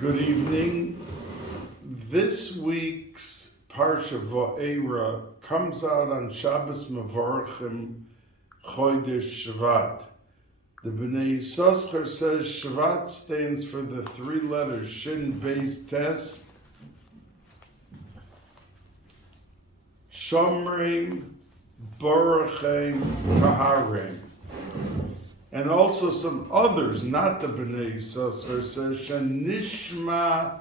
Good evening. This week's Parsha Va'era comes out on Shabbos Mevorachim Chodesh Shvat. The Bnei Yissaschar says Shvat stands for the three letters Shin, Beis, Tes, Shomrim, Borachem, Kaharem. And also some others, not the Bnei Yissaschar, says Shanishma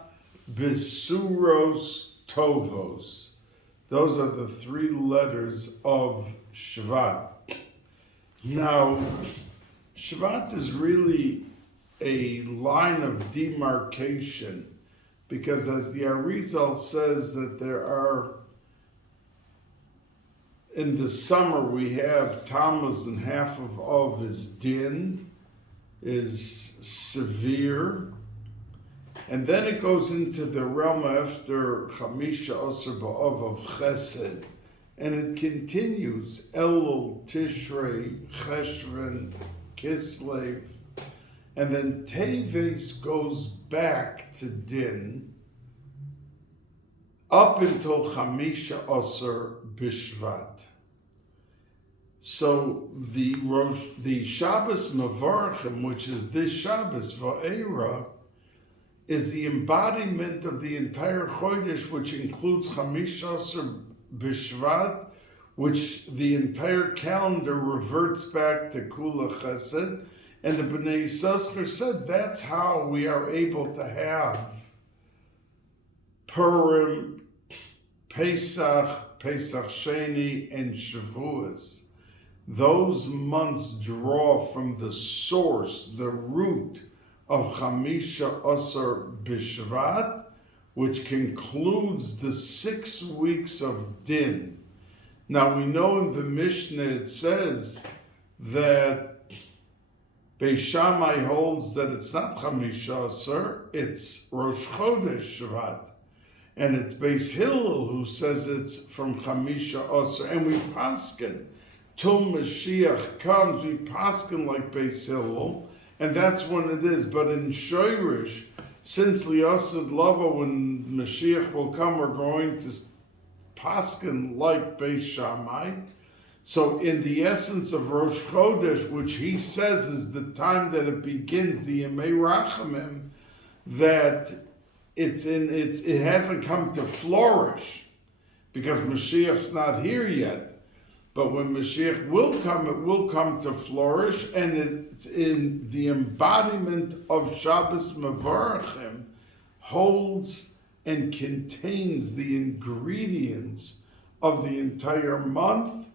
Bisuros Tovos. Those are the three letters of Shvat. Now, Shvat is really a line of demarcation because, as the Arizal says, that there are, in the summer we have Tammuz, and half of Av is din, is severe, and then it goes into the realm after Chamisha Asar B'Av of Chesed, and it continues Elul, Tishrei, Cheshvan, Kislev, and then Teves goes back to din up until Chamisha Asar Bishvat. So the Shabbos Mevorachim, which is this Shabbos Va'era, is the embodiment of the entire Chodesh, which includes Chamisha Asar Bishvat, which the entire calendar reverts back to Kula Chesed, and the Bnei Yissaschar said that's how we are able to have Purim, Pesach, Pesach Sheni, and Shavuos. Those months draw from the source, the root of Chamisha Asar Bishvat, which concludes the 6 weeks of din. Now we know in the Mishnah it says that Beis Shammai holds that it's not Chamisha Asar, it's Rosh Chodesh Shvat. And it's Beis Hillel who says it's from Chamisha Asar. And we paskin, till Mashiach comes, we paskin like Beis Hillel, and that's when it is. But in Shoirish, since Liasad Lava, when Mashiach will come, we're going to paskin like Beis Shammai. So in the essence of Rosh Chodesh, which he says is the time that it begins, the Yemei Rachamim, that it hasn't come to flourish because Mashiach's not here yet. But when Mashiach will come, it will come to flourish, and it's in the embodiment of Shabbos Mevorachim, holds and contains the ingredients of the entire month,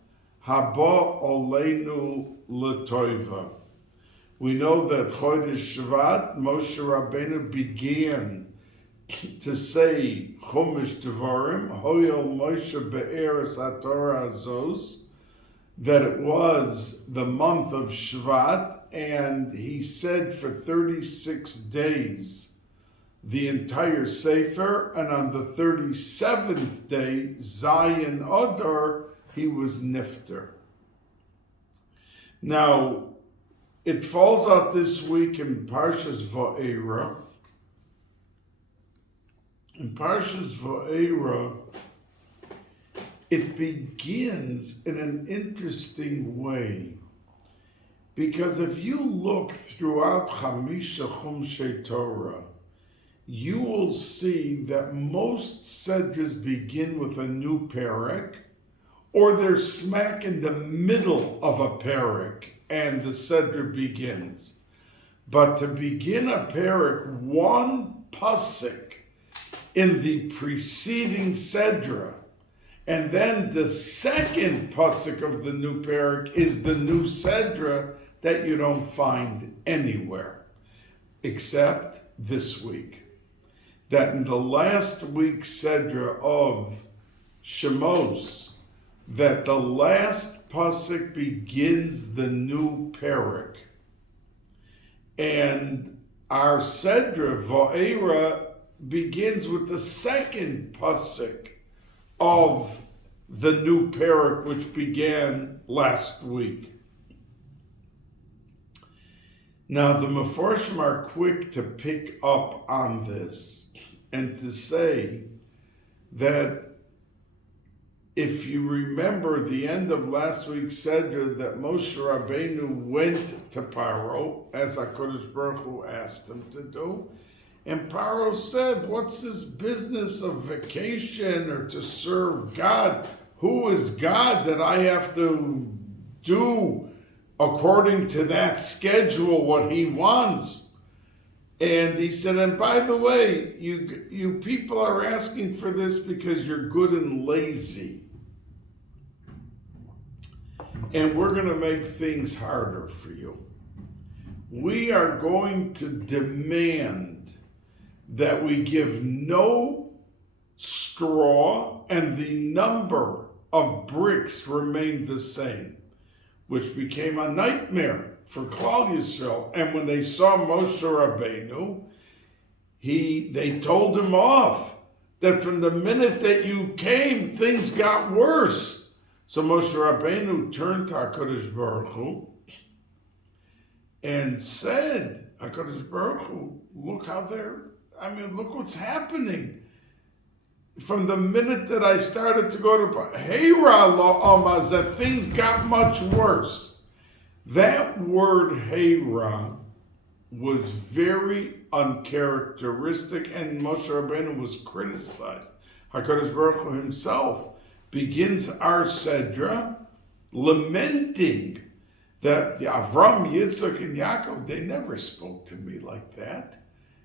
Haba Oleinu L'Toiva. We know that Chodesh Shvat, Moshe Rabbeinu began to say Chumash Devarim, Hoyel Moshe Be'eres HaTorah Azos, that it was the month of Shvat, and he said for 36 days the entire Sefer, and on the 37th day, Zayin Adar, he was Nifter. Now, it falls out this week in Parshas Va'era. In Parshas Va'era, it begins in an interesting way, because if you look throughout Chamisha Chumshei Torah, you will see that most Sedras begin with a new Peric, or they're smack in the middle of a Peric, and the Sedra begins. But to begin a Peric, one pasuk in the preceding Sedra, and then the second pasuk of the new Peric is the new Sedra that you don't find anywhere, except this week. That in the last week's Sedra of Shemos, that the last pasuk begins the new Peric. And our Sedra, Va'era, begins with the second pasuk of the new Peric, which began last week. Now, the McPhersons are quick to pick up on this and to say that if you remember the end of last week's Seder, that Moshe Rabbeinu went to Paro, as HaKadosh Baruch Hu asked him to do, and Paro said, what's this business of vacation or to serve God? Who is God that I have to do according to that schedule what he wants? And he said, and by the way, you people are asking for this because you're good and lazy. And we're going to make things harder for you. We are going to demand that we give no straw and the number of bricks remain the same, which became a nightmare for Klal Yisrael. And when they saw Moshe Rabbeinu, they told him off that from the minute that you came, things got worse. So Moshe Rabbeinu turned to HaKadosh Baruch Hu and said, HaKadosh Baruch Hu, look what's happening. From the minute that I started to go to Heira lo Amaz, that things got much worse. That word Heira was very uncharacteristic, and Moshe Rabbeinu was criticized. HaKadosh Baruch Hu himself begins our Sedra lamenting that Avram, Yitzchak, and Yaakov, they never spoke to me like that.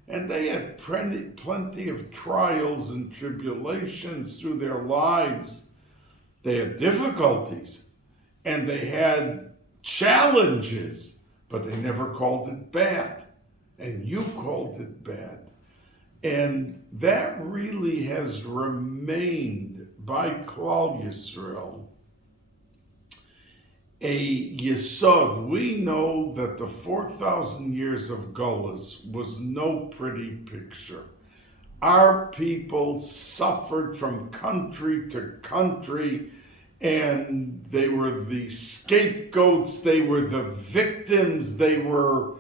And they had plenty of trials and tribulations through their lives. They had difficulties and they had challenges, but they never called it bad. And you called it bad. And that really has remained by Klal Yisrael a yesod. We know that the 4,000 years of Golus was no pretty picture. Our people suffered from country to country, and they were the scapegoats, they were the victims, they were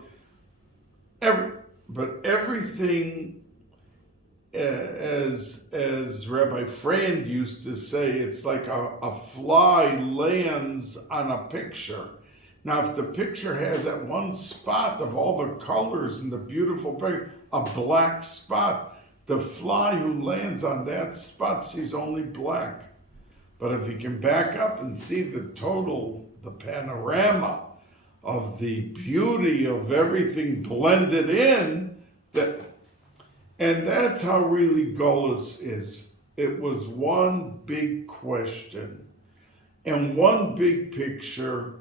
but everything, as Rabbi Frand used to say, it's like a fly lands on a picture. Now, if the picture has that one spot of all the colors and the beautiful picture, a black spot, the fly who lands on that spot sees only black. But if he can back up and see the panorama of the beauty of everything blended in, and that's how really Golus is. It was one big question and one big picture,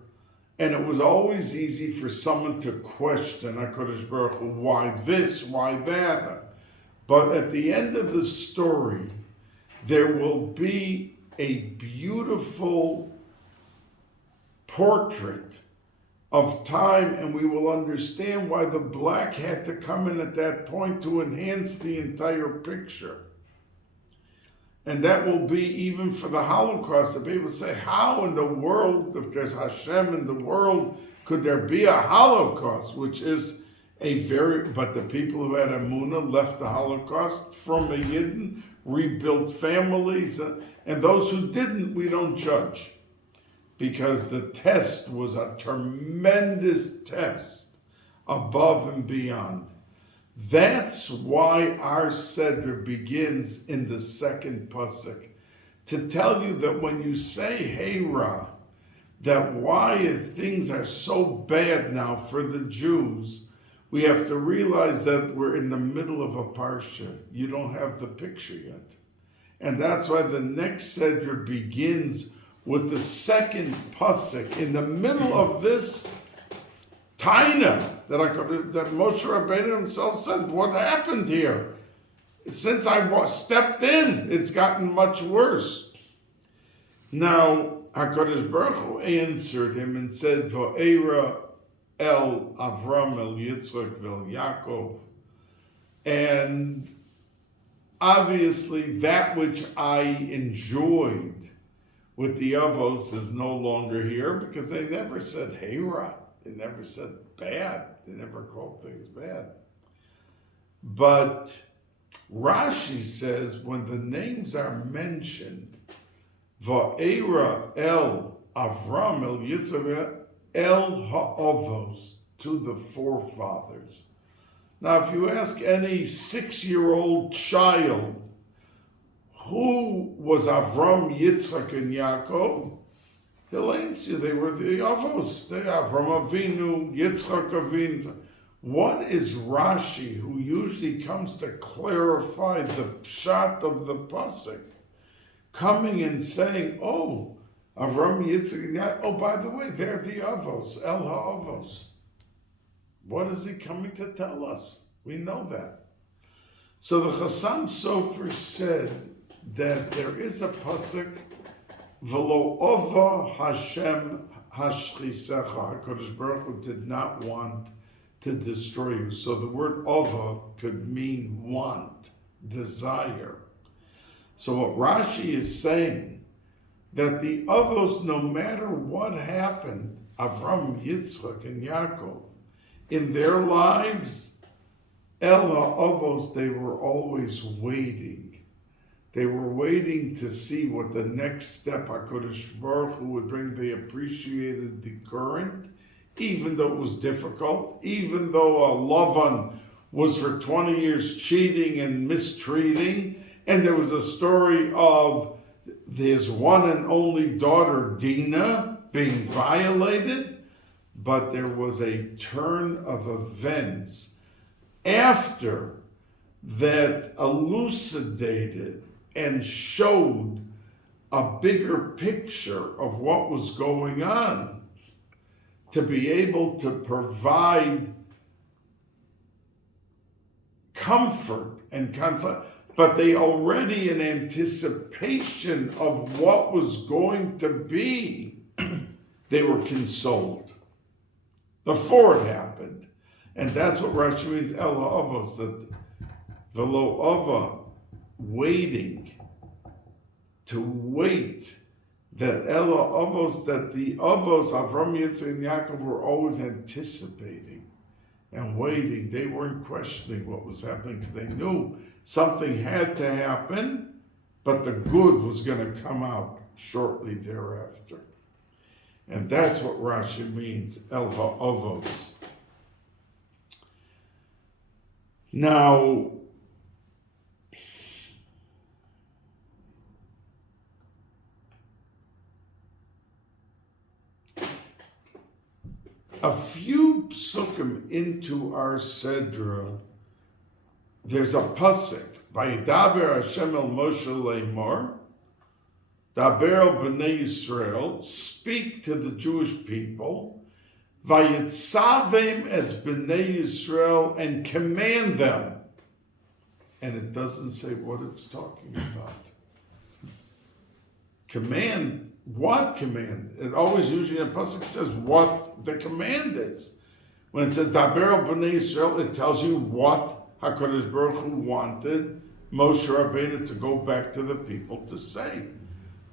and it was always easy for someone to question HaKadosh Baruch Hu, why this, why that? But at the end of the story, there will be a beautiful portrait of time, and we will understand why the black had to come in at that point to enhance the entire picture. And that will be even for the Holocaust. The people say, how in the world, if there's Hashem in the world, could there be a Holocaust? Which is but the people who had Emunah left the Holocaust from a Yidden, rebuilt families, and those who didn't, we don't judge. Because the test was a tremendous test above and beyond. That's why our Seder begins in the second pasuk, to tell you that when you say Heira, that why things are so bad now for the Jews, we have to realize that we're in the middle of a parsha. You don't have the picture yet. And that's why the next Seder begins with the second pasuk in the middle of this taina that Moshe Rabbeinu himself said, what happened here? Since I stepped in, it's gotten much worse. Now, HaKadosh Baruch Hu answered him and said, V'eira el Avram el Yitzchak vel Yaakov. And obviously that which I enjoyed with the Avos is no longer here, because they never said Heira. They never said bad. They never called things bad. But Rashi says when the names are mentioned, Va'era el Avram el Yitzchak el ha'avos, to the forefathers. Now, if you ask any 6-year-old child, who was Avram, Yitzchak, and Yaakov? He'll answer you, they were the Avos. They Avram Avinu, Yitzchak Avinu. What is Rashi, who usually comes to clarify the pshat of the Posse, coming and saying, oh, Avram, Yitzchak, and Yaakov, oh, by the way, they're the Avos, El HaAvos. What is he coming to tell us? We know that. So the Chassam Sofer said that there is a pasuk, V'lo ova Hashem hashchisecha. HaKadosh Baruch Hu did not want to destroy you. So the word ova could mean want, desire. So what Rashi is saying, that the avos, no matter what happened, Avram, Yitzchak, and Yaakov, in their lives, El HaAvos, they were always waiting. They were waiting to see what the next step HaKadosh Baruch Hu would bring. They appreciated the current, even though it was difficult, even though Lavan was for 20 years cheating and mistreating, and there was a story of his one and only daughter, Dinah, being violated. But there was a turn of events after that elucidated and showed a bigger picture of what was going on, to be able to provide comfort and consolation. But they already, in anticipation of what was going to be, they were consoled before it happened. And that's what Rashi means, El HaAvos, that V'lo Ava, waiting, to wait, that El HaAvos, that the Avos, Avram, Yitzchak, and Yaakov, were always anticipating and waiting. They weren't questioning what was happening because they knew something had to happen, but the good was going to come out shortly thereafter. And that's what Rashi means, El HaAvos. Now, a few psukim into our Sedra, there's a pasuk, Vayidaber Hashem el Moshe le'mor, Daber el b'nei Yisrael, speak to the Jewish people, Vayitzavim as b'nei Yisrael, and command them. And it doesn't say what it's talking about. Command, what command? It always usually in a pasuk says what the command is. When it says Daber el b'nei Yisrael, it tells you what HaKadosh Baruch Hu wanted Moshe Rabbeinu to go back to the people to say.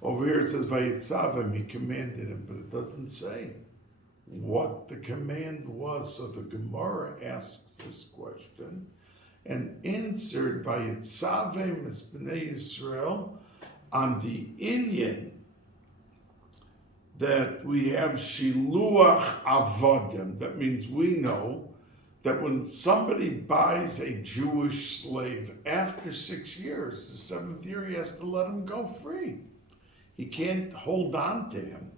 Over here it says Vayitzavim, he commanded him, but it doesn't say what the command was. So the Gemara asks this question and answered Vayitzavim as b'nei Yisrael on the Inyan that we have Shiluach Avodim. That means we know that when somebody buys a Jewish slave, after 6 years, the 7th year, he has to let him go free. He can't hold on to him.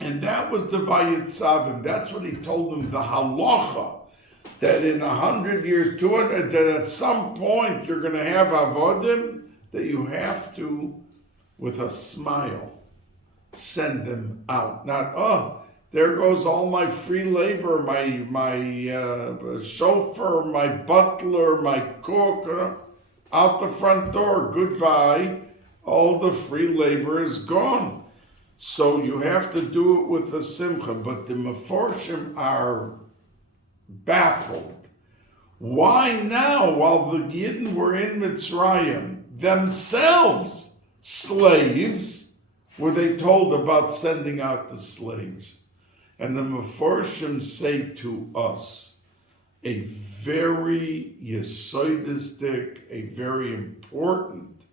And that was the Vayitzavim. That's what he told them, the halacha, that in 100 years, 200, that at some point you're going to have avodim, that you have to, with a smile, send them out. Not, there goes all my free labor, my chauffeur, my butler, my cook, out the front door, goodbye. All the free labor is gone. So you have to do it with a simcha. But the Meforshim are baffled. Why now, while the Yidden were in Mitzrayim, themselves slaves, were they told about sending out the slaves? And the Mefarshim say to us a very yesodistic, a very important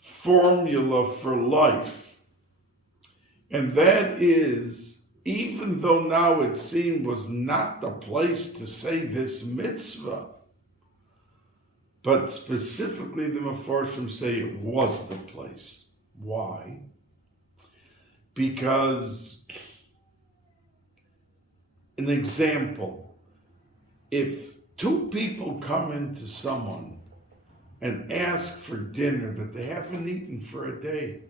formula for life. And that is, even though now it seemed was not the place to say this mitzvah, but specifically the Mefarshim say it was the place. Why? Because, an example, if two people come into someone and ask for dinner that they haven't eaten for a day,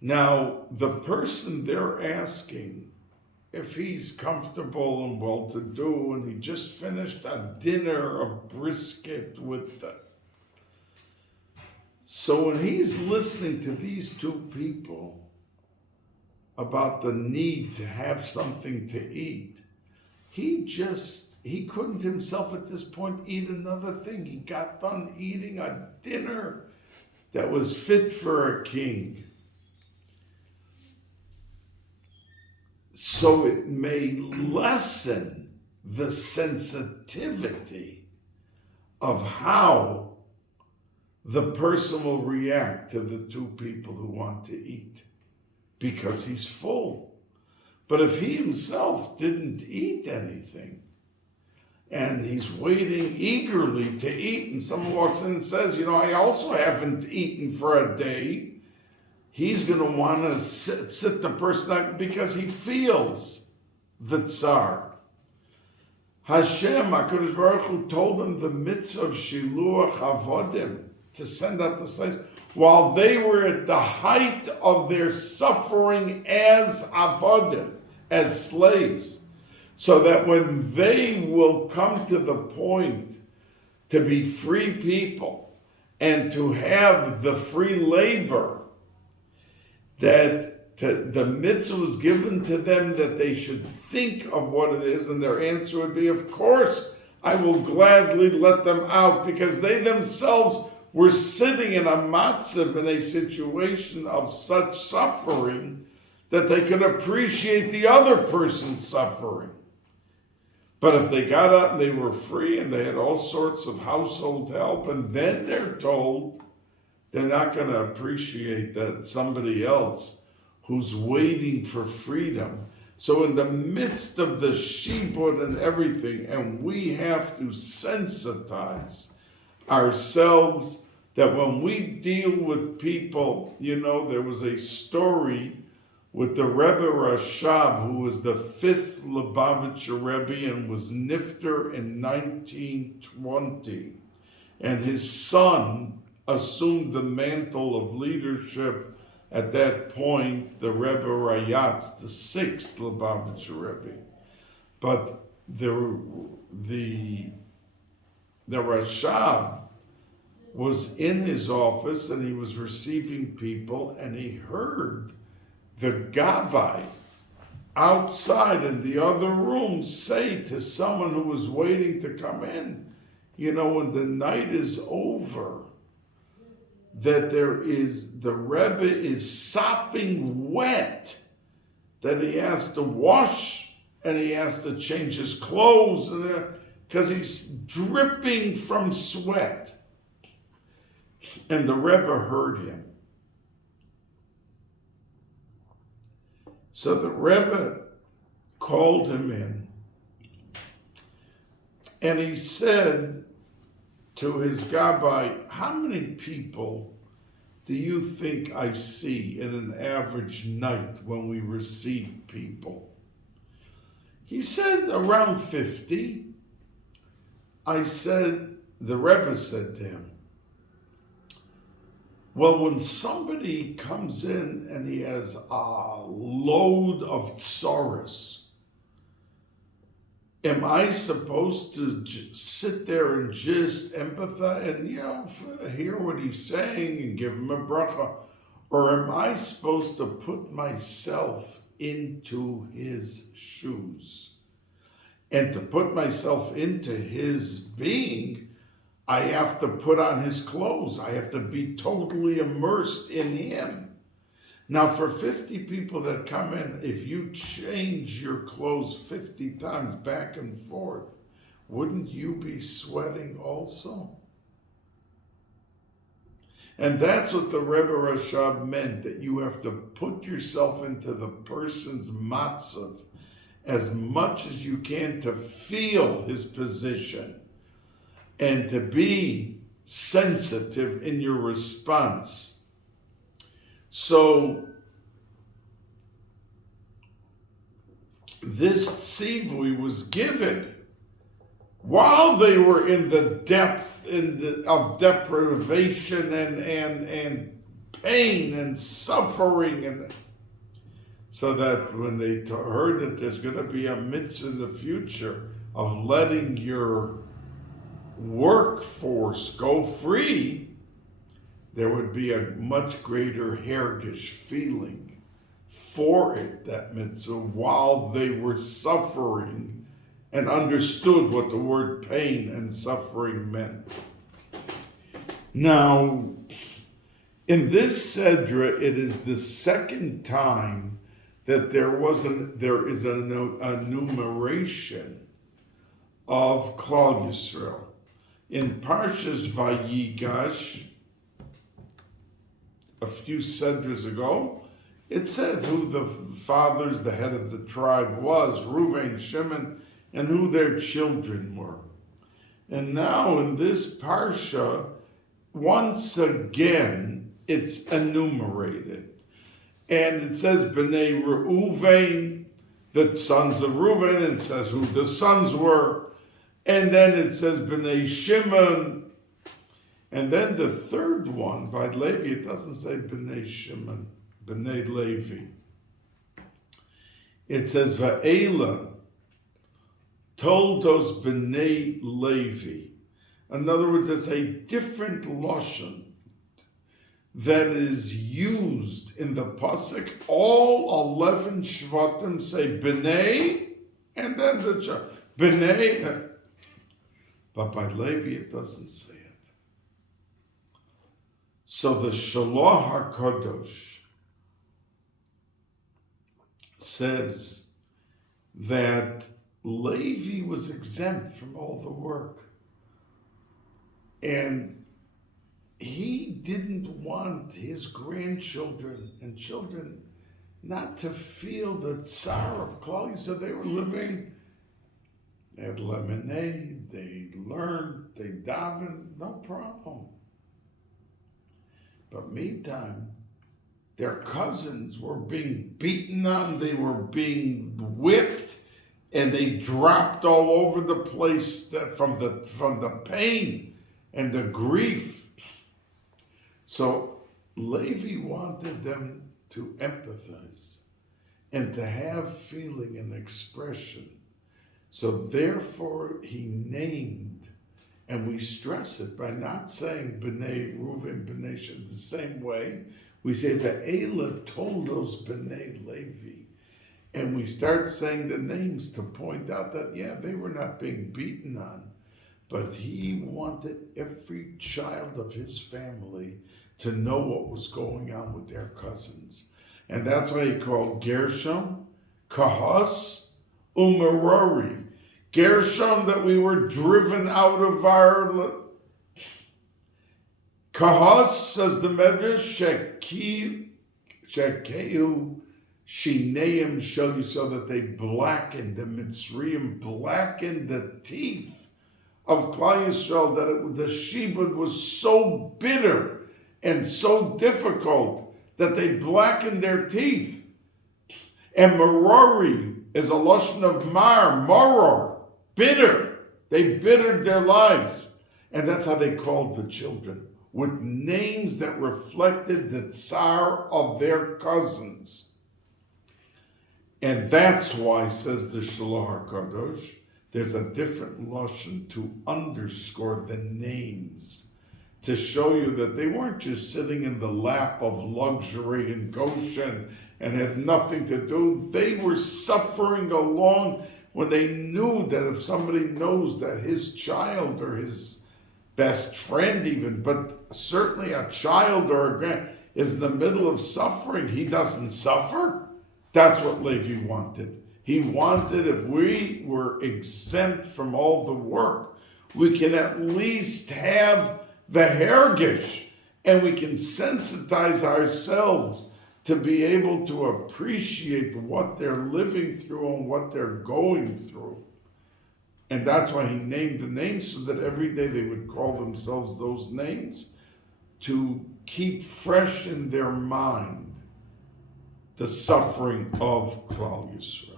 now the person they're asking, if he's comfortable and well-to-do and he just finished a dinner of brisket with them, so when he's listening to these two people about the need to have something to eat, he couldn't himself at this point eat another thing. He got done eating a dinner that was fit for a king. So it may lessen the sensitivity of how the person will react to the two people who want to eat, because he's full. But if he himself didn't eat anything, and he's waiting eagerly to eat, and someone walks in and says, I also haven't eaten for a day, he's going to want to sit the person out because he feels the tsar. Hashem, HaKadosh Baruch Hu, told him the mitzvah of Shiluach Avodim, to send out the slaves, while they were at the height of their suffering as Avodim, as slaves, so that when they will come to the point to be free people and to have the free labor, that the mitzvah was given to them that they should think of what it is, and their answer would be, of course, I will gladly let them out, because they themselves were sitting in a matzav, in a situation of such suffering, that they could appreciate the other person's suffering. But if they got out and they were free and they had all sorts of household help, and then they're told they're not going to appreciate that somebody else who's waiting for freedom. So in the midst of the shibud and everything, and we have to sensitize ourselves that when we deal with people, there was a story with the Rebbe Rashab, who was the 5th Lubavitcher Rebbe and was nifter in 1920. And his son assumed the mantle of leadership at that point, the Rebbe Rayatz, the 6th Lubavitcher Rebbe. But the Rashab was in his office and he was receiving people, and he heard the Gabbai outside in the other room say to someone who was waiting to come in, when the night is over, that the Rebbe is sopping wet, that he has to wash and he has to change his clothes because he's dripping from sweat. And the Rebbe heard him. So the Rebbe called him in, and he said to his Gabbai, how many people do you think I see in an average night when we receive people? He said, around 50. The Rebbe said to him, well, when somebody comes in and he has a load of tsaros, am I supposed to sit there and just empathize and, hear what he's saying and give him a bracha? Or am I supposed to put myself into his shoes? And to put myself into his being, I have to put on his clothes. I have to be totally immersed in him. Now, for 50 people that come in, if you change your clothes 50 times back and forth, wouldn't you be sweating also? And that's what the Rebbe Rashab meant, that you have to put yourself into the person's matzav as much as you can to feel his position and to be sensitive in your response. So this tzivui was given while they were in the depth of deprivation and pain and suffering, and so that when they heard that there's going to be a mitzvah in the future of letting your workforce go free, there would be a much greater hergish feeling for it, that mitzvah, while they were suffering and understood what the word pain and suffering meant. Now, in this Sedra, it is the second time that there is an enumeration of Klal Yisrael. In Parshas Vayigash, a few Sedras ago, it said who the fathers, the head of the tribe was, Reuven, Shimon, and who their children were. And now in this Parsha, once again, it's enumerated. And it says, B'nai Reuven, the sons of Reuven, and it says who the sons were. And then it says B'nai Shimon. And then the third one, by Levi, it doesn't say B'nai Shimon, B'nai Levi. It says, Va'ela, Toldos B'nai Levi. In other words, it's a different lashon that is used in the pasuk. All 11 shvatim say B'nai, and then the child. B'nai. But by Levi, it doesn't say it. So the Shalach HaKadosh says that Levi was exempt from all the work. And he didn't want his grandchildren and children not to feel the tsar of Klal. So they were living, they had lemonade, they learned, they davened, no problem. But meantime, their cousins were being beaten on, they were being whipped, and they dropped all over the place from the pain and the grief. So Levi wanted them to empathize and to have feeling and expression. So therefore he named, and we stress it by not saying B'nai Reuven, B'nai Shimon the same way. We say Ve'ela Toldos B'nai Levi. And we start saying the names to point out that, yeah, they were not being beaten on, but he wanted every child of his family to know what was going on with their cousins. And that's why he called Gershom, Kahas, Umerari. Gershom, that we were driven out of our... Kahas, says the Medrash, Shekeu, Shineim show you, so that they blackened, the Mitzrayim blackened the teeth of Klal Yisrael, that the Shibud was so bitter and so difficult that they blackened their teeth. And Merori is a lashon of maror, bitter. They bittered their lives. And that's how they called the children, with names that reflected the tsar of their cousins. And that's why, says the Shalach HaKadosh, there's a different lashon to underscore the names, to show you that they weren't just sitting in the lap of luxury in Goshen and had nothing to do. They were suffering along when they knew that if somebody knows that his child or his best friend even, but certainly a child or a grand, is in the middle of suffering, he doesn't suffer? That's what Levi wanted. He wanted, if we were exempt from all the work, we can at least have the hergish, and we can sensitize ourselves to be able to appreciate what they're living through and what they're going through. And that's why he named the names, so that every day they would call themselves those names to keep fresh in their mind the suffering of Klal Yisrael.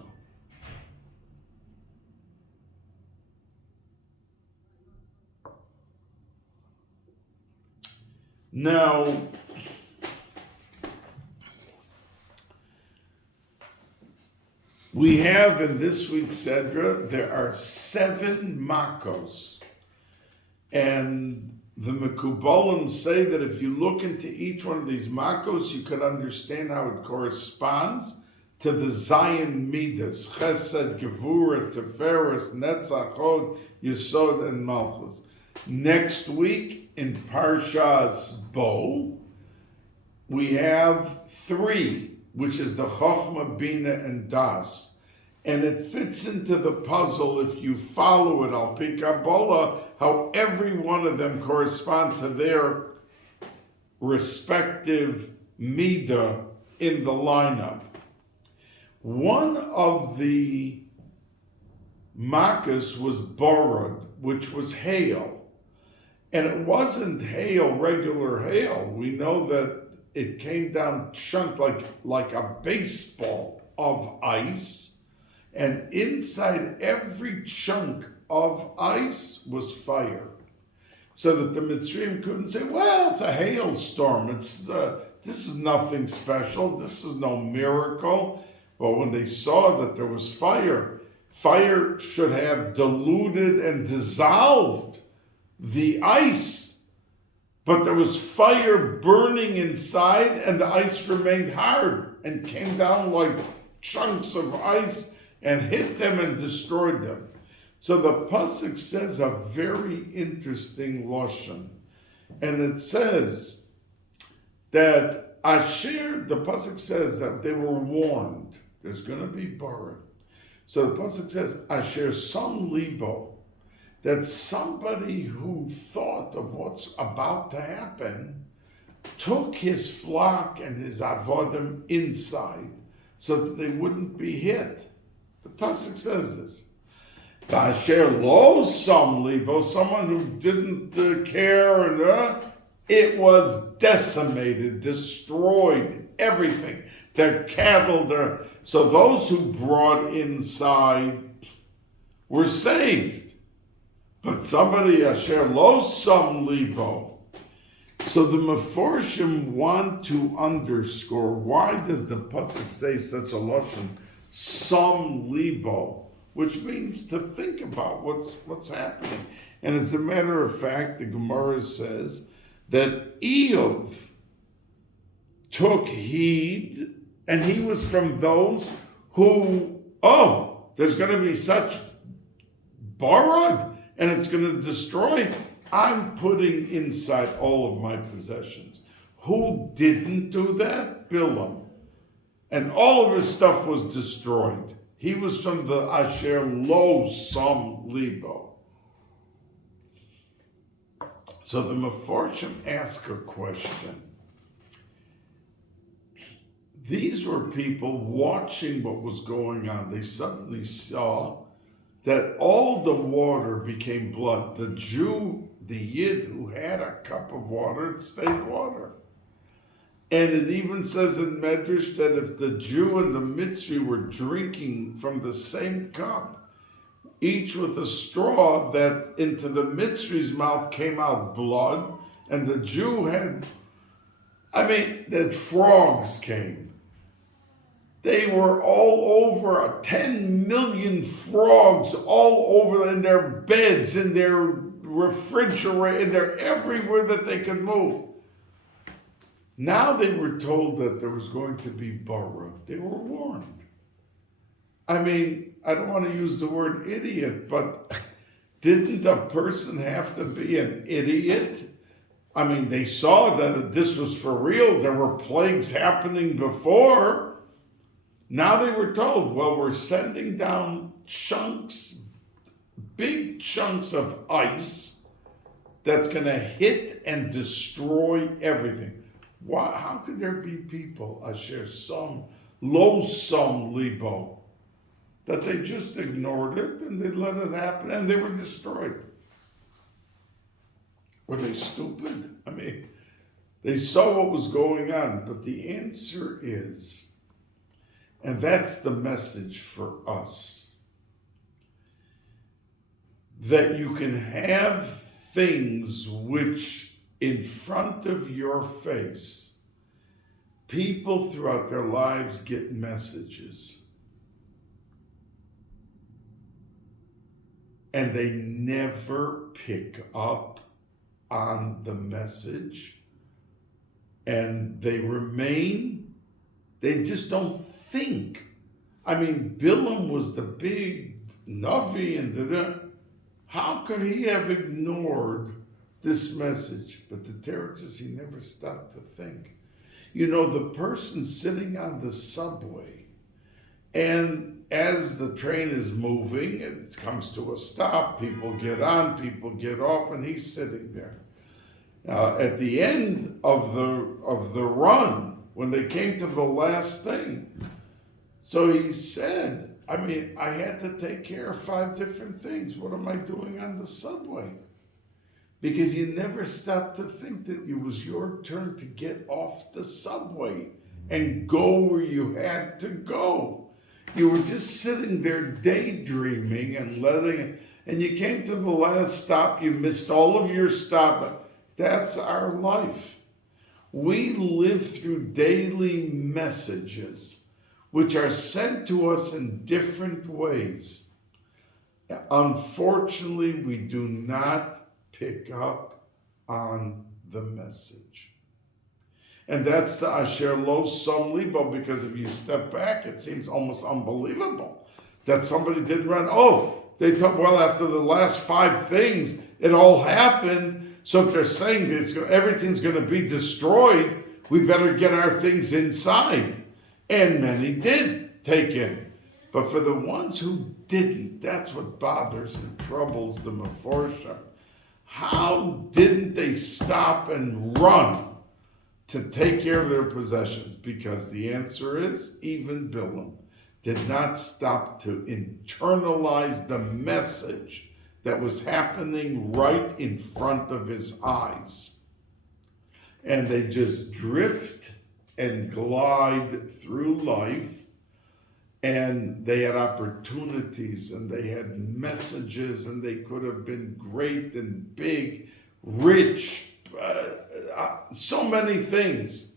Now, we have in this week's Sedra, there are 7 makos. And the Mekubalim say that if you look into each one of these makos, you can understand how it corresponds to the Zion Midas, Chesed, Gevura, Tiferes, Netzach, Hod, Yesod, and Malchus. Next week, in Parshas Bo, we have 3, which is the Chochmah, Bina, and Das. And it fits into the puzzle, if you follow it, al pi Kabbalah, how every one of them correspond to their respective midah in the lineup. One of the makas was borod, which was hail. And it wasn't hail, regular hail. We know that it came down chunked like a baseball of ice. And inside every chunk of ice was fire. So that the Mitzrayim couldn't say, well, it's a hailstorm. This is nothing special. This is no miracle. But when they saw that there was fire, fire should have diluted and dissolved the ice. But there was fire burning inside, and the ice remained hard and came down like chunks of ice and hit them and destroyed them. So the pasuk says a very interesting lashon, and it says that the pasuk says that they were warned. There's going to be bara. So the pasuk says asher sam libo, that somebody who thought of what's about to happen took his flock and his avodim inside so that they wouldn't be hit. The pasuk says this. Asher lo sam libo, someone who didn't care, and it was decimated, destroyed, everything. Their cattle, so those who brought inside were saved. But somebody, asher lo sam libo. So the Meforshim want to underscore, why does the pasuk say such a lashon, sam libo, which means to think about what's happening. And as a matter of fact, the Gemara says that Eov took heed, and he was from those who, there's going to be such barad, and it's going to destroy. I'm putting inside all of my possessions. Who didn't do that? Bilam. And all of his stuff was destroyed. He was from the Asher Lo Sam Libo. So the Meforshim ask a question. These were people watching what was going on. They suddenly saw that all the water became blood. The Jew, the Yid who had a cup of water, it stayed water. And it even says in Medrash that if the Jew and the Mitzri were drinking from the same cup, each with a straw, that into the Mitzri's mouth came out blood, and the Jew that frogs came. They were all over, 10 million frogs all over in their beds, in their refrigerator, everywhere that they could move. Now they were told that there was going to be bara. They were warned. I don't want to use the word idiot, but didn't a person have to be an idiot I mean, they saw that this was for real. There were plagues happening before. Now they were told, well, we're sending down chunks, big chunks of ice that's going to hit and destroy everything. Why? How could there be people, asher some, lo some libo, that they just ignored it and they let it happen and they were destroyed? Were they stupid? I mean, they saw what was going on, but the answer is, and that's the message for us, that you can have things which in front of your face, people throughout their lives get messages. And they never pick up on the message. And they just don't think. I mean, Bilam was the big Navi and how could he have ignored this message? But the Torah says he never stopped to think. You know, the person sitting on the subway, and as the train is moving, it comes to a stop, people get on, people get off, and he's sitting there. At the end of the run, when they came to the last thing, so he said, I mean, I had to take care of 5 different things. What am I doing on the subway? Because you never stopped to think that it was your turn to get off the subway and go where you had to go. You were just sitting there daydreaming and letting it, and you came to the last stop, you missed all of your stops. That's our life. We live through daily messages which are sent to us in different ways. Unfortunately, we do not pick up on the message. And that's the Asher Lo Som Libo, because if you step back, it seems almost unbelievable that somebody didn't run. Oh, they took, well, after the last 5 things, it all happened. So if they're saying that everything's going to be destroyed, we better get our things inside. And many did take in. But for the ones who didn't, that's what bothers and troubles the McPhersons. How didn't they stop and run to take care of their possessions? Because the answer is, even Bilam did not stop to internalize the message that was happening right in front of his eyes. And they just drift and glide through life, and they had opportunities and they had messages and they could have been great and big, rich, so many things,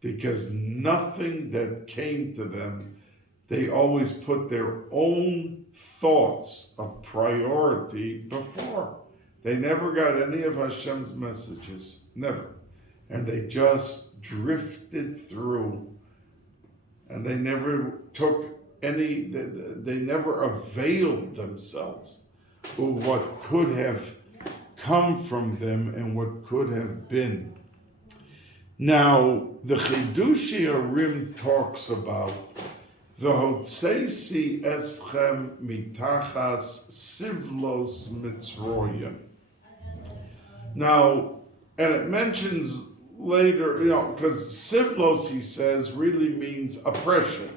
because nothing that came to them, they always put their own thoughts of priority before. They never got any of Hashem's messages, never. And they just drifted through, and they never took any, they never availed themselves of what could have come from them and what could have been. Now, the Chidushi Arim talks about V'hotzeisi eschem mitachas sivlos mitzroyim. Now, and it mentions later, because sivlos, he says, really means oppression.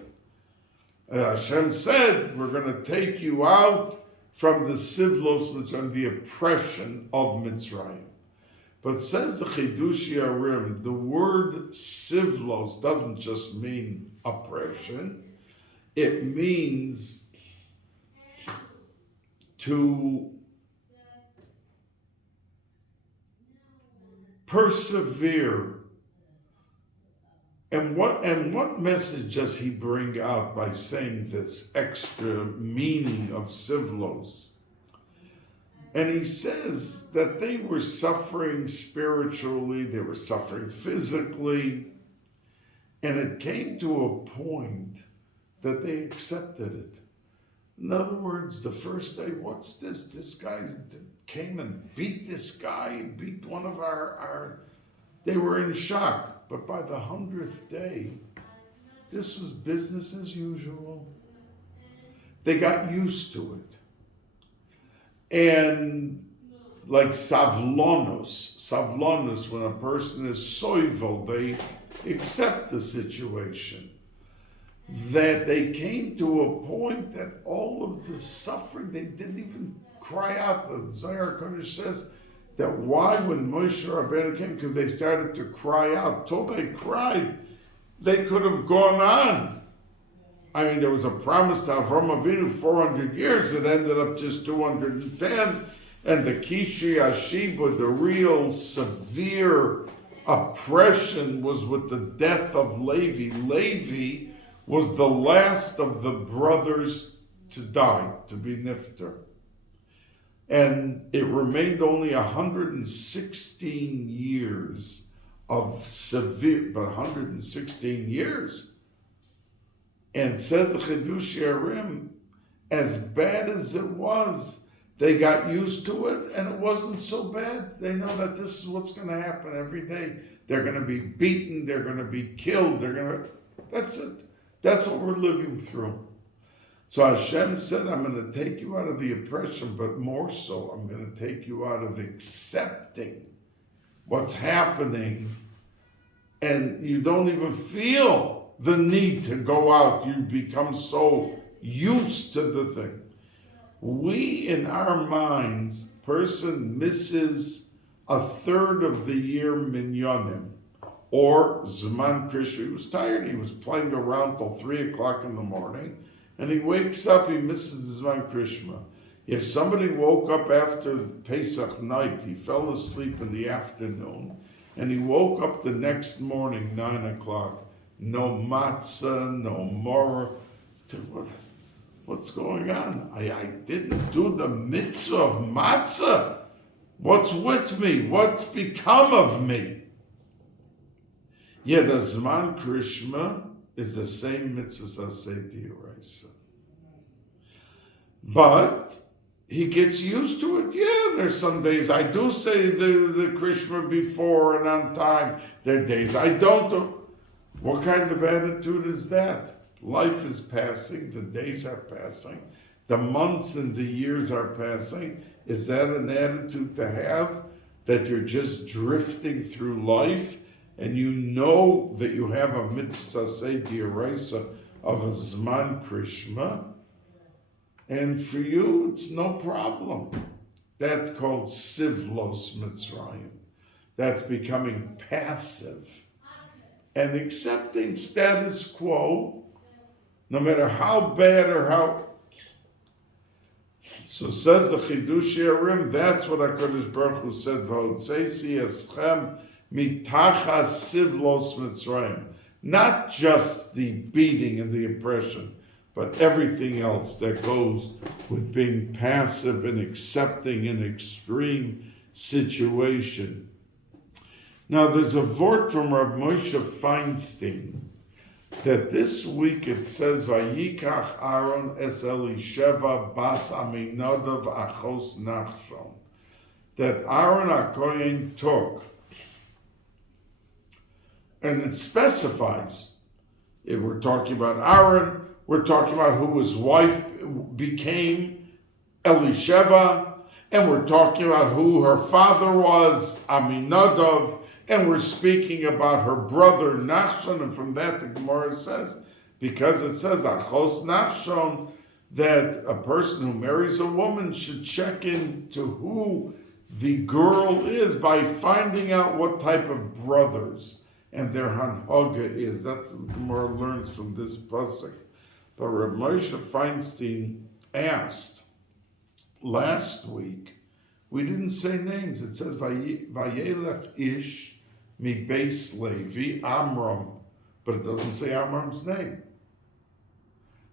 Hashem said, we're going to take you out from the sivlos Mitzrayim, the oppression of Mitzrayim. But says the Chidushi Arim, the word sivlos doesn't just mean oppression. It means to persevere. And what message does he bring out by saying this extra meaning of sivlos? And he says that they were suffering spiritually, they were suffering physically, and it came to a point that they accepted it. In other words, the first day, what's this? This guy came and beat this guy, beat one of our. They were in shock. But by the 100th day, this was business as usual. They got used to it. And like savlonos, when a person is soivel, they accept the situation. That they came to a point that all of the suffering, they didn't even cry out. The Zohar Kodesh says that why when Moshe Rabbeinu came, because they started to cry out. Till they cried, they could have gone on. I mean, there was a promise to Avram Avinu 400 years. It ended up just 210. And the Kishi Yeshiva, the real severe oppression was with the death of Levi. Levi was the last of the brothers to die, to be nifter. And it remained only 116 years of severe, but 116 years. And says the Chidush Yerim, as bad as it was, they got used to it, and it wasn't so bad. They know that this is what's going to happen every day. They're going to be beaten, they're going to be killed, that's it. That's what we're living through. So Hashem said, I'm going to take you out of the oppression, but more so, I'm going to take you out of accepting what's happening, and you don't even feel the need to go out. You become so used to the thing. We, in our minds, person misses a third of the year minyanim, or Zman Krishma. He was tired, he was playing around till 3 o'clock in the morning, and he wakes up, he misses the Zman Krishma. If somebody woke up after Pesach night, he fell asleep in the afternoon, and he woke up the next morning, 9 o'clock, no matzah, no more. What's going on? I didn't do the mitzvah of matzah. What's with me? What's become of me? Yeah, the Zman Krishma is the same mitzvah as Aseh D'Oraisa. But he gets used to it. Yeah, there's some days I do say the Krishma before and on time. There are days I don't do. What kind of attitude is that? Life is passing, the days are passing, the months and the years are passing. Is that an attitude to have, that you're just drifting through life and you know that you have a mitzvah Aseh D'Oraisa of a Zman Krishma, and for you it's no problem? That's called Sivlos Mitzrayim. That's becoming passive and accepting status quo, no matter how bad or how. So says the Chidush Yerim, that's what HaKadosh Baruch Hu said, V'hotzesi eschem mitachas sivlos Mitzrayim. Not just the beating and the oppression, but everything else that goes with being passive and accepting an extreme situation. Now there's a vort from Rav Moshe Feinstein that this week it says, Vayikach Aaron es Elisheva bas Aminadav achos Nachshon, that Aaron HaKohen took, and it specifies, if we're talking about Aaron, we're talking about who his wife became, Elisheva, and we're talking about who her father was, Aminadav, and we're speaking about her brother Nachshon, and from that the Gemara says, because it says Achos Nachshon, that a person who marries a woman should check into who the girl is by finding out what type of brothers and their hanhaga is. That's what the Gemara learns from this pasuk. But Rav Moshe Feinstein asked last week, we didn't say names. It says Vayelech Ish mi Bais Levi Amram, but it doesn't say Amram's name.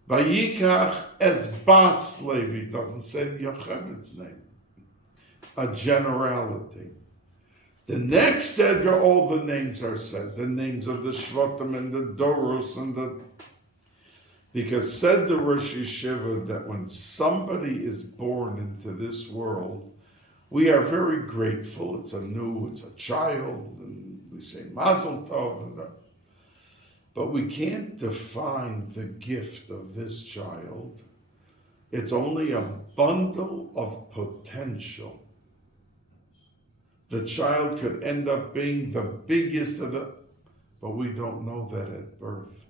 Vayikach es Bas Levi, doesn't say Yocheved's name. A generality. The next Seder, all the names are said. The names of the Shvatim and the Doros and the. Because said the Rosh Yeshiva that when somebody is born into this world, we are very grateful. It's a child, and we say Mazel Tov. But we can't define the gift of this child. It's only a bundle of potential. The child could end up being the biggest but we don't know that at birth.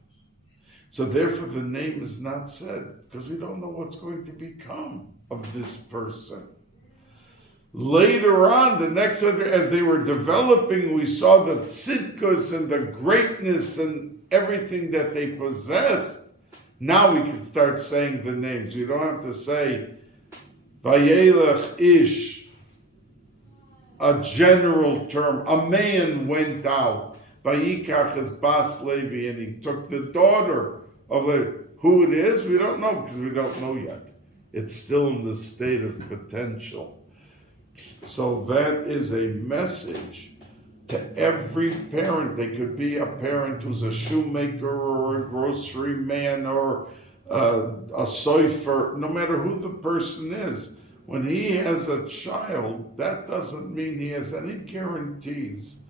So therefore the name is not said, because we don't know what's going to become of this person. Later on, the next as they were developing, we saw the tzidkus and the greatness and everything that they possessed. Now we can start saying the names. You don't have to say, Vayelech Ish, a general term. A man went out. Vayikach is Bas Levi, and he took the daughter of Levi. Who it is, we don't know, because we don't know yet. It's still in the state of potential. So that is a message to every parent. They could be a parent who's a shoemaker or a grocery man or a soifer, no matter who the person is. When he has a child, that doesn't mean he has any guarantees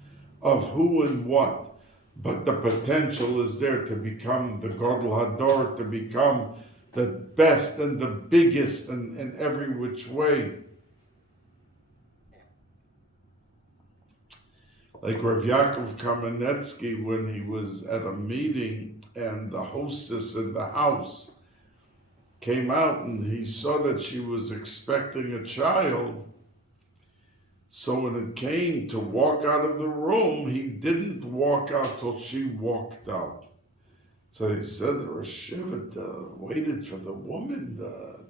of who and what, but the potential is there to become the Gadol Hador, to become the best and the biggest in every which way. Like Rabbi Yaakov Kamenetsky, when he was at a meeting and the hostess in the house came out and he saw that she was expecting a child. So when it came to walk out of the room, he didn't walk out till she walked out. So he said the Rosh Yeshiva waited for the woman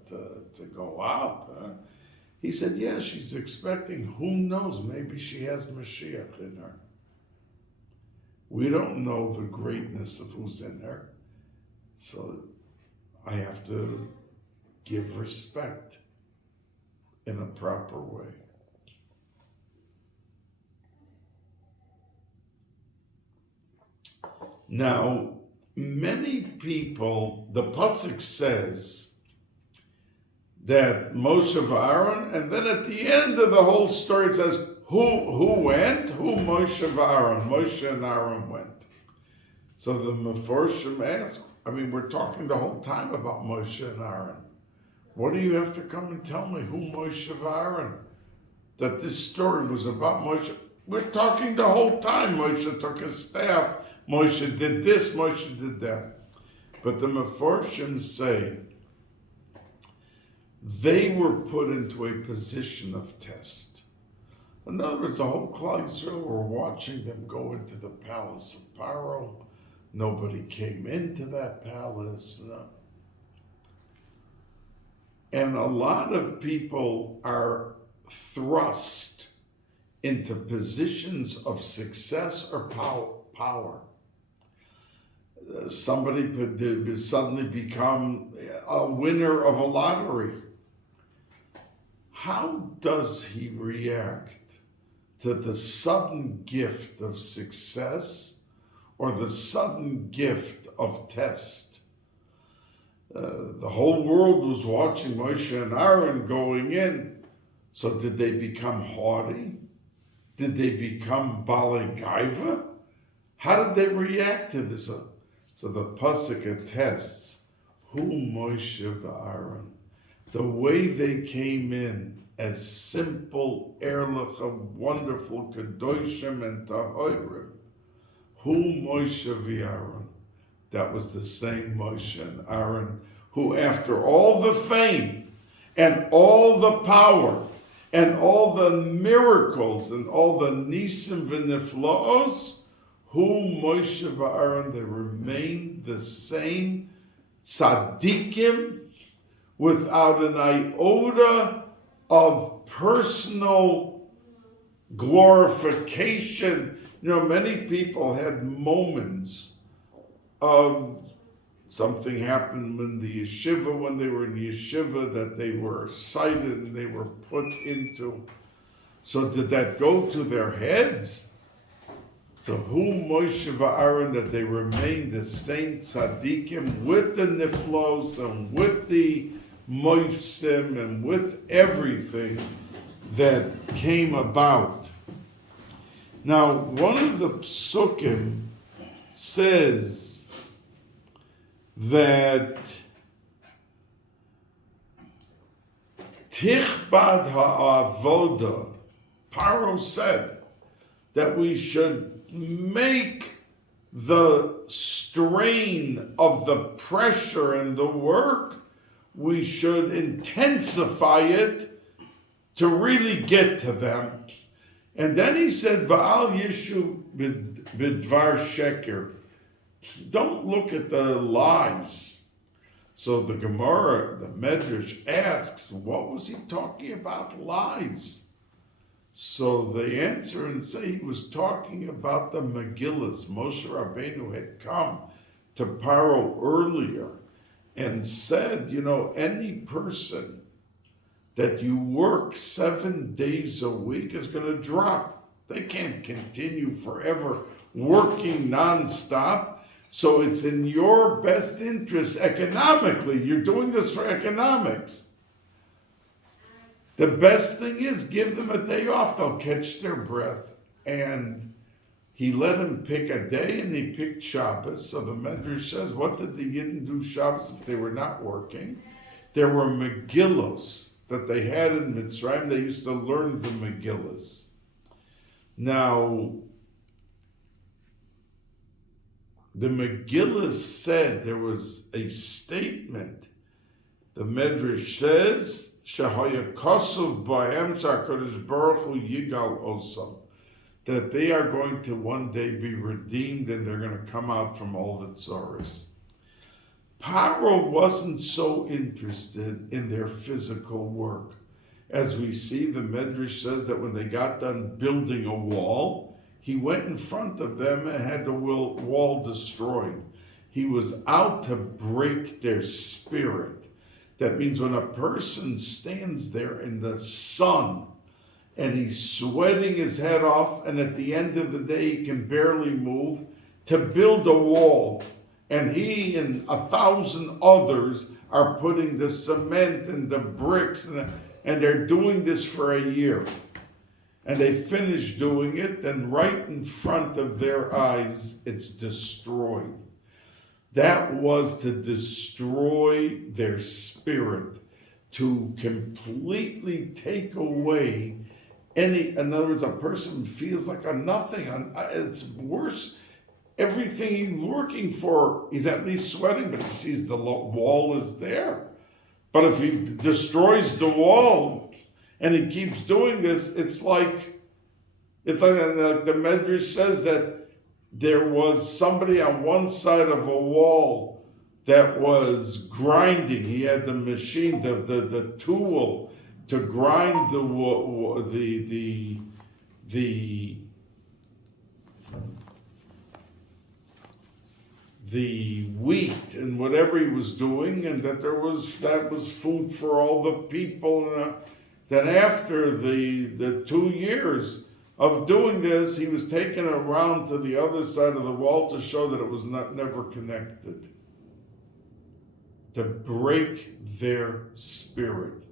to go out. He said, yeah, she's expecting, who knows, maybe she has Mashiach in her. We don't know the greatness of who's in her. So I have to give respect in a proper way. Now, many people, the Pasuk says that Moshe and Aaron, and then at the end of the whole story it says, who went? Who Moshe and Aaron? Moshe and Aaron went. So the McPhersons ask, we're talking the whole time about Moshe and Aaron. What do you have to come and tell me who Moshe and Aaron? That this story was about Moshe. We're talking the whole time. Moshe took his staff. Moshe did this, Moshe did that. But the McPhersons say they were put into a position of test. In other words, the whole Klal Yisrael were watching them go into the palace of Paro. Nobody came into that palace. And a lot of people are thrust into positions of success or power. Somebody could suddenly become a winner of a lottery. How does he react to the sudden gift of success or the sudden gift of test? The whole world was watching Moshe and Aaron going in. So did they become haughty? Did they become Balei Gaiva? How did they react to this? So the Pasuk attests who Moshe and Aaron, the way they came in as simple Erlich of wonderful Kedoshim and Tahorim, who Moshe and Aaron, that was the same Moshe and Aaron who, after all the fame and all the power and all the miracles and all the Nisim v'Niflaos, who Moshe and Aaron, they remained the same tzaddikim without an iota of personal glorification. Many people had moments of something happened in the yeshiva when they were in yeshiva that they were excited and they were put into. So did that go to their heads? So who Moshe va'Aaron, that they remain the same tzaddikim with the niflos and with the moifsim and with everything that came about. Now, one of the psukim says that tichbad ha'avoda, Paro said that we should make the strain of the pressure and the work, we should intensify it to really get to them. And then he said, Va'al Yishu bidvar sheker. Don't look at the lies. So the Gemara, the Medrash asks, what was he talking about lies? So they answer and say he was talking about the Megillas. Moshe Rabbeinu had come to Paro earlier and said, any person that you work 7 days a week is going to drop. They can't continue forever working nonstop. So it's in your best interest economically. You're doing this for economics. The best thing is give them a day off. They'll catch their breath. And he let him pick a day, and he picked Shabbos. So the Medrash says, what did the Yidden do Shabbos if they were not working? There were Megillos that they had in Mitzrayim. They used to learn the Megillas. Now, the Megillah said, there was a statement. The Medrash says, Shahaya Kosov Bahem Shakadosh Baruch Hu Yigal Osam, that they are going to one day be redeemed and they're going to come out from all the tzaras. Paro wasn't so interested in their physical work. As we see, the Medrash says that when they got done building a wall, he went in front of them and had the wall destroyed. He was out to break their spirit. That means when a person stands there in the sun and he's sweating his head off, and at the end of the day he can barely move, to build a wall, and he and 1,000 others are putting the cement and the bricks, and they're doing this for a year. And they finish doing it, and right in front of their eyes, it's destroyed. That was to destroy their spirit, to completely take away in other words, a person feels like a nothing. It's worse. Everything he's working for, he's at least sweating, but he sees the wall is there. But if he destroys the wall and he keeps doing this, it's like the Medrash says that there was somebody on one side of a wall that was grinding. He had the machine, the tool to grind the wheat and whatever he was doing, and that was food for all the people. Then after the 2 years of doing this, he was taken around to the other side of the wall to show that it was never connected, to break their spirit.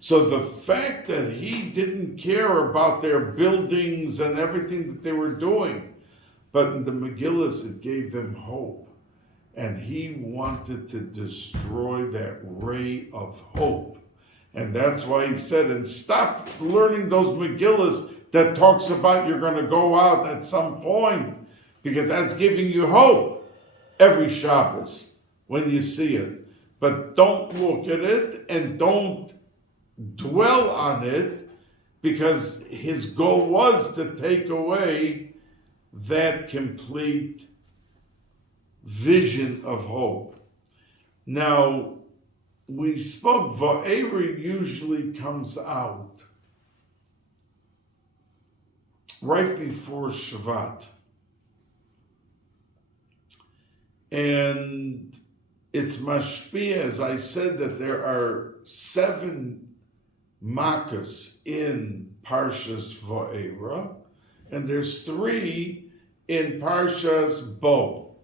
So the fact that he didn't care about their buildings and everything that they were doing, but in the Megillas it gave them hope. And he wanted to destroy that ray of hope. And that's why he said, and stop learning those Megillas that talks about you're going to go out at some point, because that's giving you hope every Shabbos when you see it. But don't look at it and don't dwell on it, because his goal was to take away that complete vision of hope. Now, we spoke, Va'era usually comes out right before Shabbat. And it's mashpia, as I said, that there are 7 makas in Parshas Va'era, and there's 3 in Parshas Bo.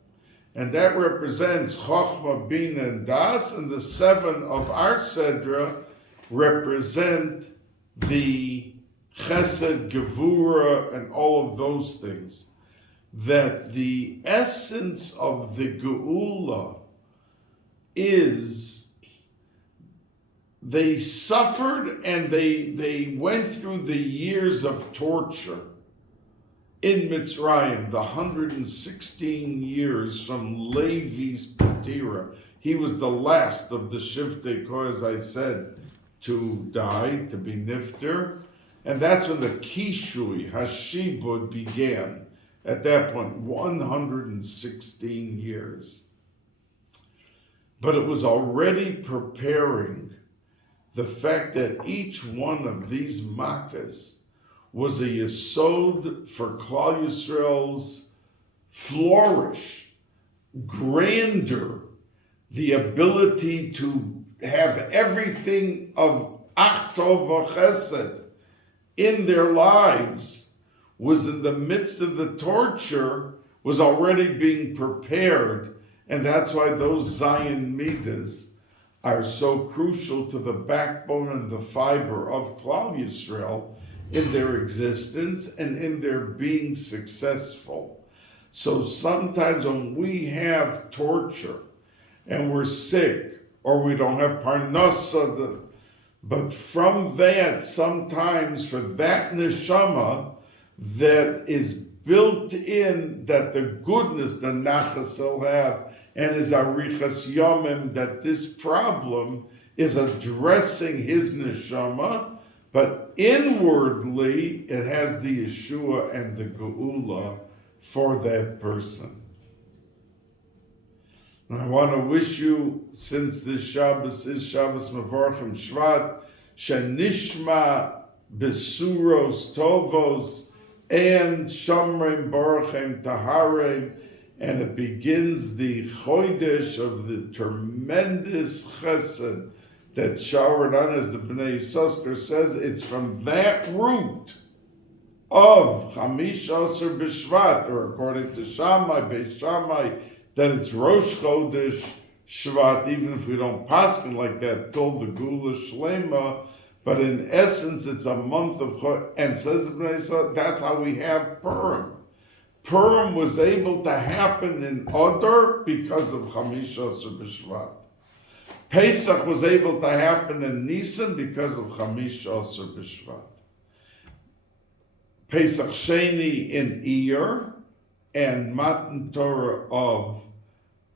And that represents Chochmah, Bina, and Das, and the 7 of our Sedra represent the Chesed, Gevura, and all of those things. That the essence of the Geula is they suffered and they went through the years of torture in Mitzrayim, the 116 years from Levi's Petira. He was the last of the Shiftei Koh, as I said, to die, to be nifter. And that's when the Kishui, Hashibud, began. At that point, 116 years. But it was already preparing the fact that each one of these makkahs was a yesod for Klal Yisrael's flourish, grandeur, the ability to have everything of Achtov v'Chesed in their lives was in the midst of the torture, was already being prepared. And that's why those Zion Midas are so crucial to the backbone and the fiber of Klal Yisrael in their existence and in their being successful. So sometimes when we have torture and we're sick or we don't have parnasa, but from that, sometimes for that neshama that is built in, that the goodness the nachas will have, and is arichas yomim, that this problem is addressing his neshama, but inwardly it has the Yeshua and the Geula for that person. And I want to wish you, since this Shabbos is Shabbos Mevorchim Shvat, Shenishma Besuros Tovos and Shomrim Baruchem Taharim, and it begins the Chodesh of the tremendous Chesed that showered on, as the Bnei Yissaschar says. It's from that root of Chamish Asher B'Shvat, or according to Shammai, Beis Shammai, that it's Rosh Chodesh Shvat, even if we don't paskin like that, till the Gula Shlema, but in essence it's a month of Chodesh, and says the Bnei Yissaschar, that's how we have Purim. Purim was able to happen in Adar because of Chamish Asher B'Shvat. Pesach was able to happen in Nisan because of Chamish Asher B'Shvat. Pesach Sheni in Iyar, and Matan Torah of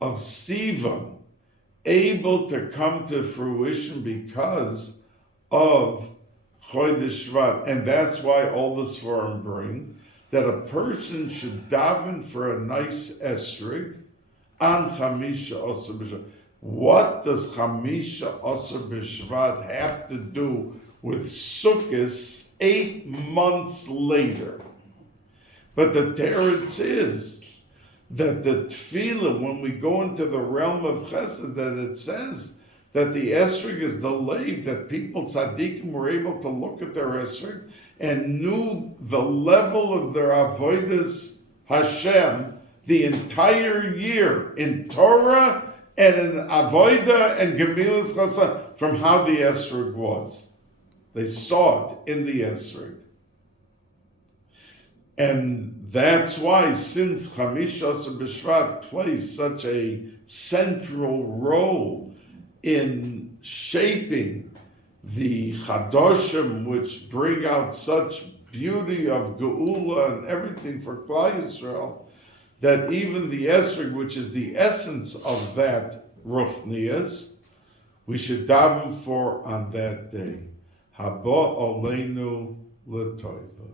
Sivan, able to come to fruition because of Chodesh Shvat. And that's why all the Svarim bring that a person should daven for a nice esrig on Chamisha Asher B'Shvat. What does Chamisha Asher B'Shvat have to do with Sukkot 8 months later? But the teretz is that the tefillah, when we go into the realm of chesed, that it says that the esrig is the lave, that people, tzaddikim, were able to look at their esrig and knew the level of their avodas Hashem the entire year in Torah and in avodah and gemilas chesed from how the esrig was. They saw it in the esrig. And that's why, since Chamish Asher B'Shvat plays such a central role in shaping the Chadoshim, which bring out such beauty of Geula and everything for Klal Yisrael, that even the esrig, which is the essence of that Ruchnias, we should daven for on that day. Haba Aleinu L'Toiva.